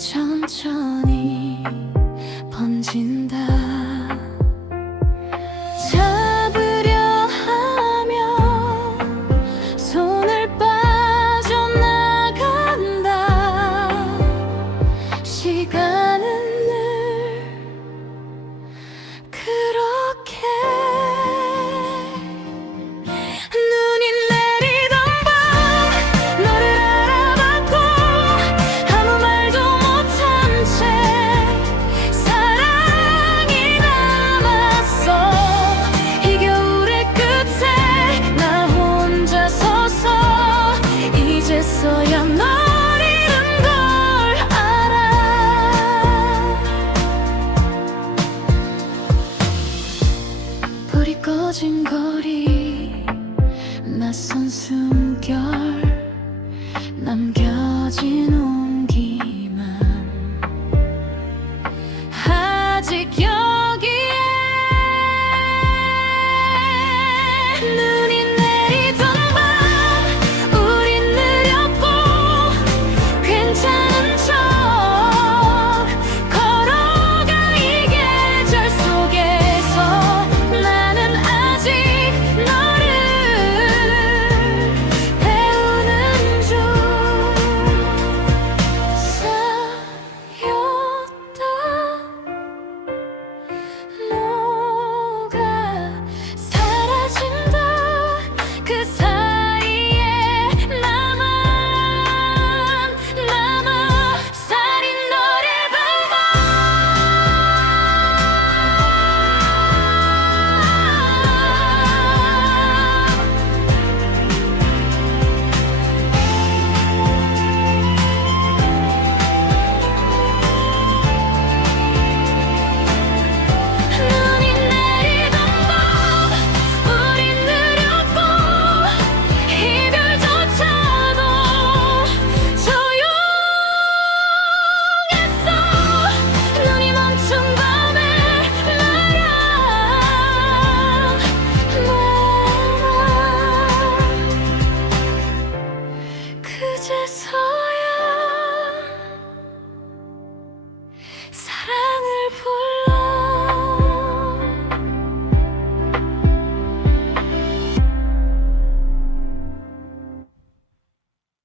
천천히 번진다 꺼진 거리 낯선 숨결 남겨진 우